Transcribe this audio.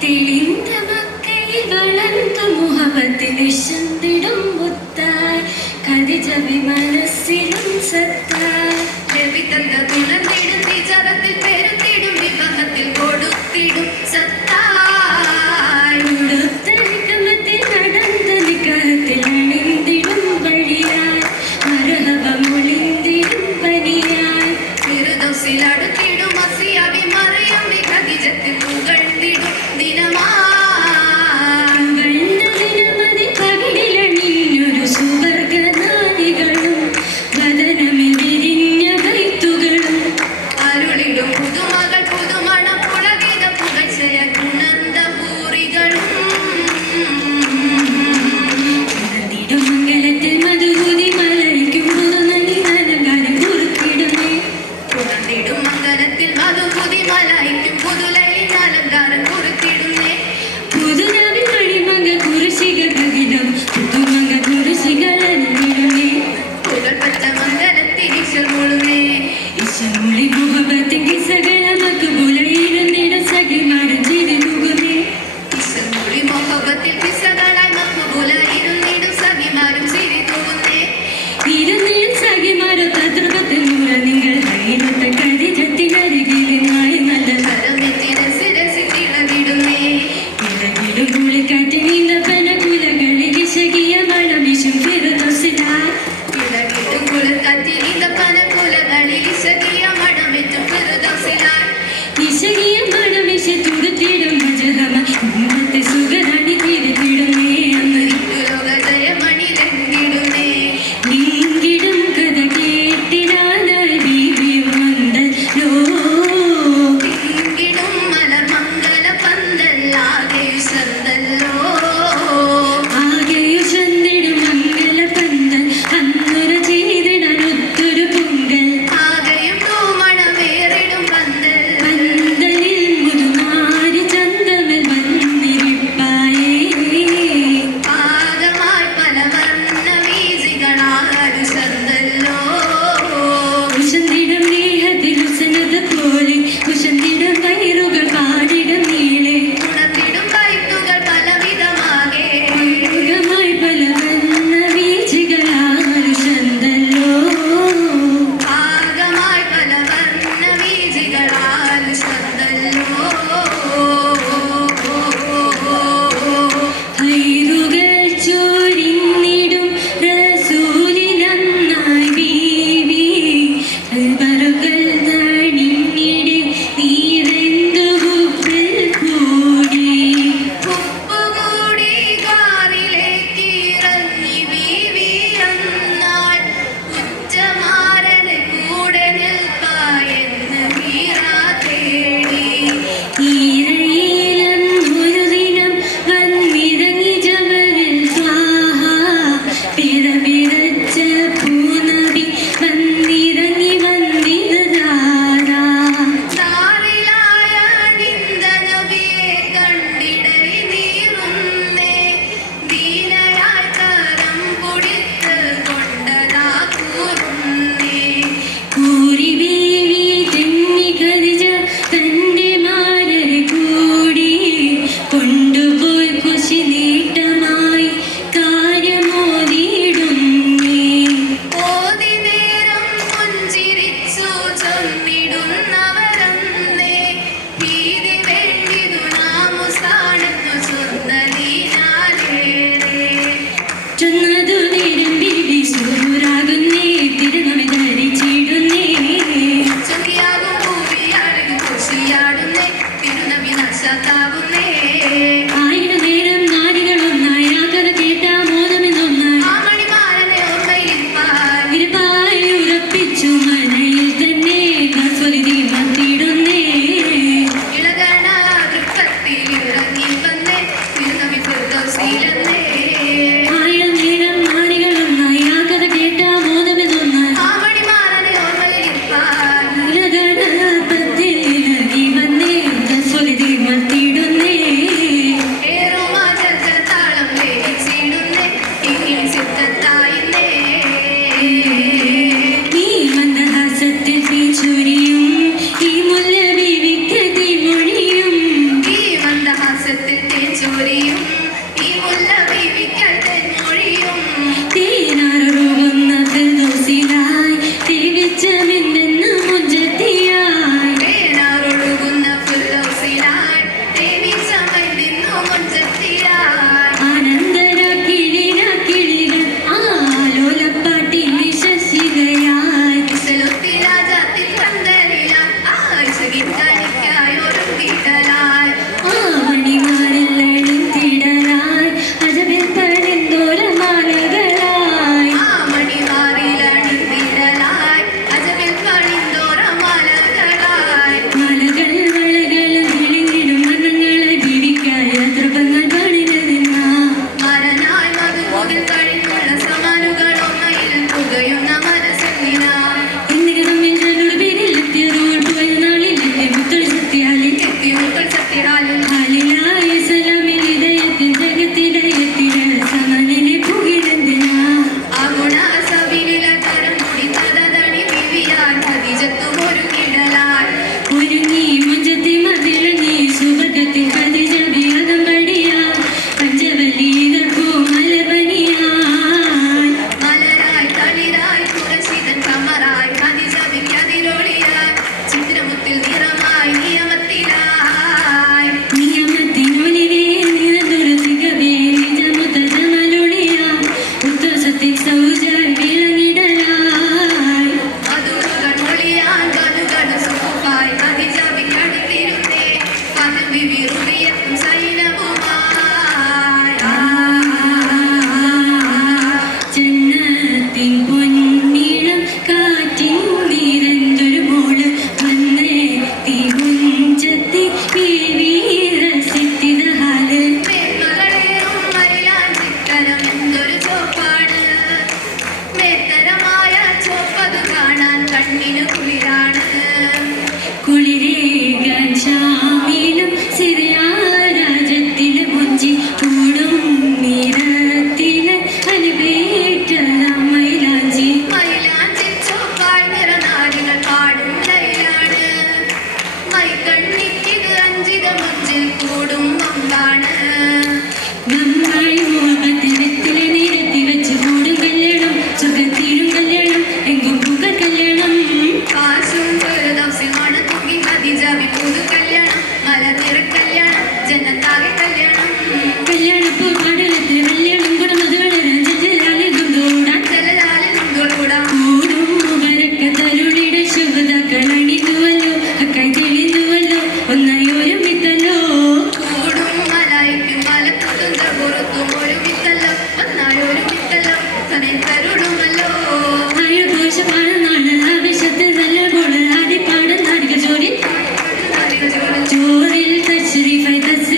தெளிந்த மக்கையில் வளர்ந்த முகமதினை சந்திடும் முத்தாய் கதிஜவி மனசிலும் சத்தாய் தேவி தந்த குணம் ஜரத்தில் பெற se acaba. കണ്ണിന് കുളിരാണ്. കുളിരേകാൻ ശാമിലും സിറിയാ ചോറിൽ തശ്രീഫായി തശ്രീ